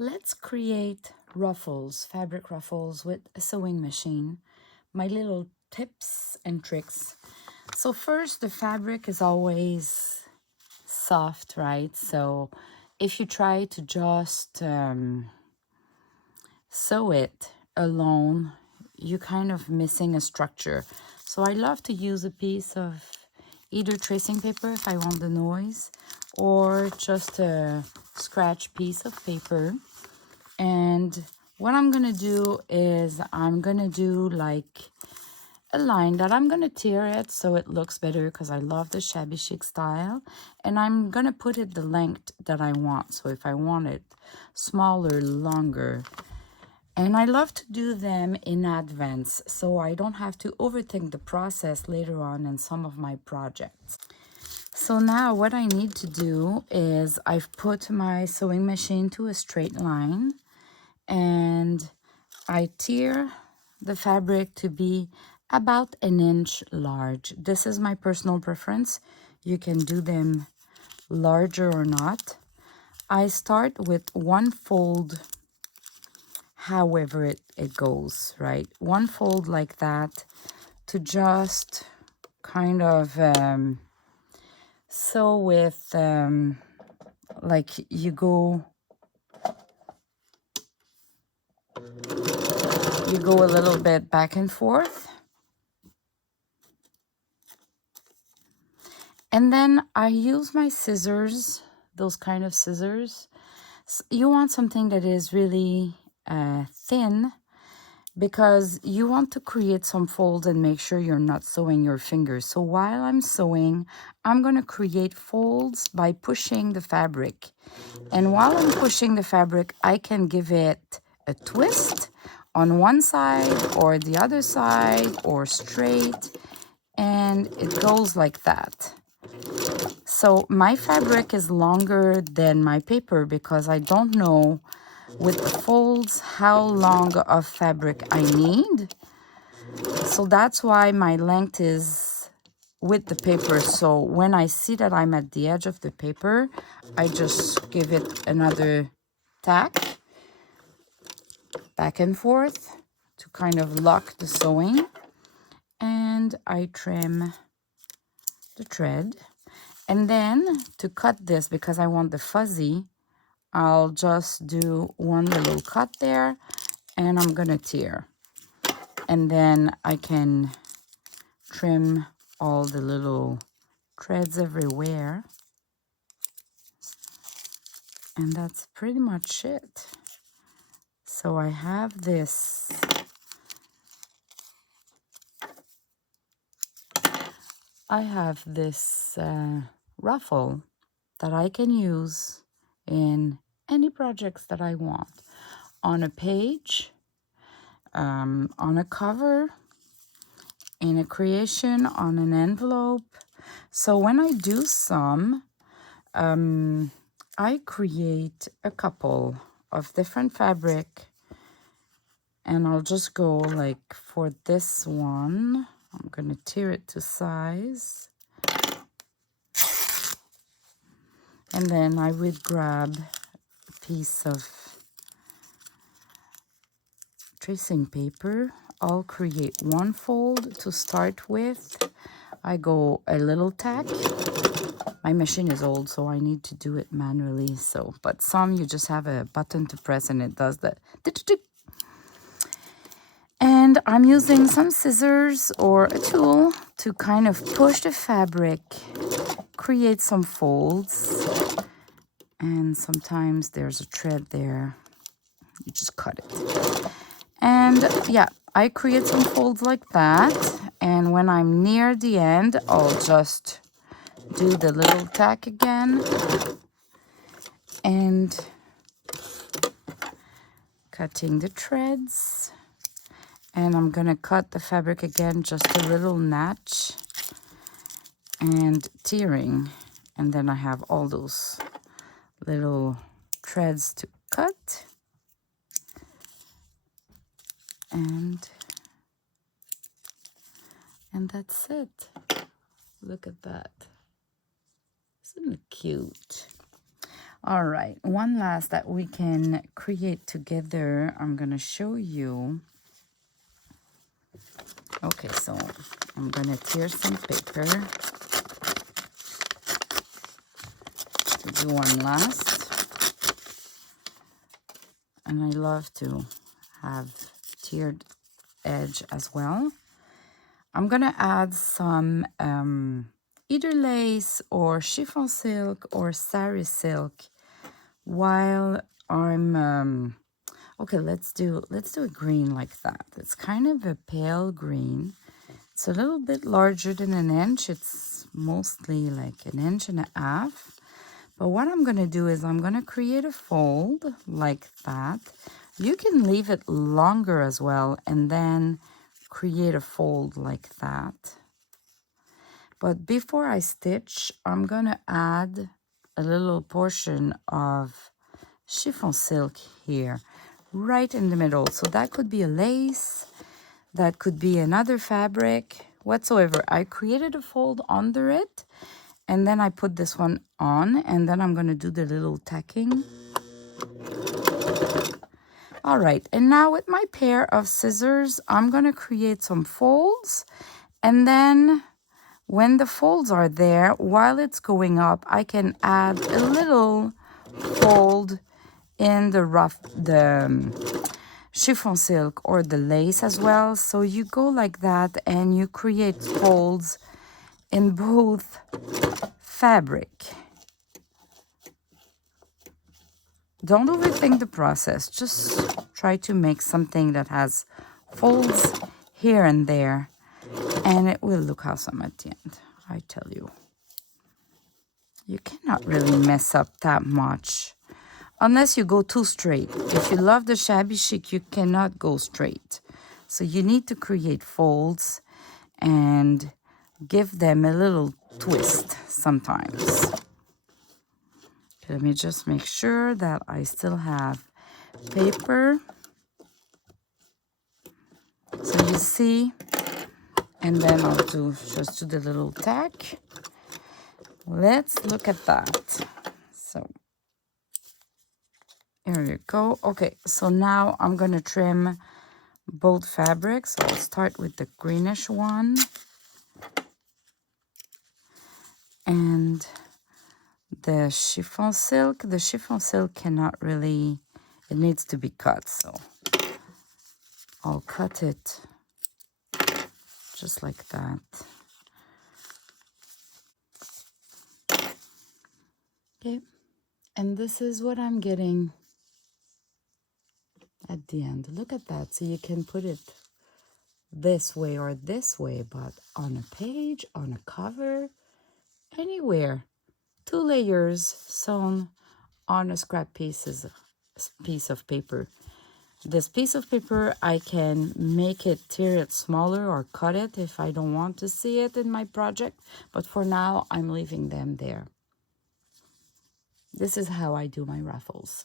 Let's create ruffles, fabric ruffles with a sewing machine. My little tips and tricks. So first, the fabric is always soft, right? So if you try to just sew it alone, you're kind of missing a structure. So I love to use a piece of either tracing paper if I want the noise, or just a scratch piece of paper. And what I'm gonna do is I'm gonna do like a line that I'm gonna tear it so it looks better, because I love the shabby chic style, and I'm gonna put it the length that I want. So if I want it smaller, longer, and I love to do them in advance so I don't have to overthink the process later on in some of my projects. So now what I need to do is I've put my sewing machine to a straight line, and I tear the fabric to be about 1 inch large. This is my personal preference. You can do them larger or not. I start with one fold, however it goes, right? One fold like that, to just kind of sew with, like you go a little bit back and forth. And then I use my scissors, those kind of scissors. You want something that is really thin, because you want to create some folds and make sure you're not sewing your fingers. So while I'm sewing, I'm going to create folds by pushing the fabric. And while I'm pushing the fabric, I can give it a twist on one side or the other side, or straight, and it goes like that. So my fabric is longer than my paper, because I don't know with the folds how long of fabric I need. So that's why my length is with the paper. So when I see that I'm at the edge of the paper, I just give it another tack back and forth to kind of lock the sewing. And I trim the thread. And then to cut this, because I want the fuzzy, I'll just do one little cut there, and I'm gonna tear. And then I can trim all the little threads everywhere. And that's pretty much it. So I have this ruffle that I can use in any projects that I want. On a page, on a cover, in a creation, on an envelope. So when I do some, I create a couple of different fabric, and I'll just go like for this one, I'm gonna tear it to size. And then I would grab a piece of tracing paper. I'll create one fold to start with. I go a little tack. My machine is old, so I need to do it manually. So, but some you just have a button to press and it does that. And I'm using some scissors or a tool to kind of push the fabric, create some folds. And sometimes there's a thread there. You just cut it. And yeah, I create some folds like that. And when I'm near the end, I'll just do the little tack again. And cutting the threads. And I'm gonna cut the fabric again, just a little notch. And tearing. And then I have all those little threads to cut. And that's it. Look at that. Isn't it cute? All right, one last that we can create together. I'm gonna show you. Okay, so I'm gonna tear some paper to do one last. And I love to have tiered edge as well. I'm gonna add some either lace or chiffon silk or sari silk while I'm okay, let's do a green like that. It's kind of a pale green. It's a little bit larger than an inch. It's mostly like an inch and a half. But what I'm gonna do is I'm gonna create a fold like that. You can leave it longer as well and then create a fold like that. But before I stitch, I'm gonna add a little portion of chiffon silk here, right in the middle. So that could be a lace, that could be another fabric, whatsoever. I created a fold under it, and then I put this one on, and then I'm gonna do the little tacking. All right, and now with my pair of scissors, I'm gonna create some folds, and then when the folds are there, while it's going up, I can add a little fold in the chiffon silk or the lace as well. So you go like that and you create folds in both fabric. Don't overthink the process. Just try to make something that has folds here and there, and it will look awesome at the end, I tell you. You cannot really mess up that much unless you go too straight. If you love the shabby chic, you cannot go straight. So you need to create folds and give them a little twist sometimes. Okay, let me just make sure that I still have paper. So you see, and then I'll just do the little tack. Let's look at that. So here you go. Okay, so now I'm gonna trim both fabrics. So I'll start with the greenish one. And the chiffon silk cannot really, it needs to be cut. So I'll cut it just like that. Okay, and this is what I'm getting at the end. Look at that. So you can put it this way or this way, but on a page, on a cover, anywhere. 2 layers sewn on a scrap piece of paper. This piece of paper, I can make it, tear it smaller or cut it if I don't want to see it in my project. But for now, I'm leaving them there. This is how I do my ruffles.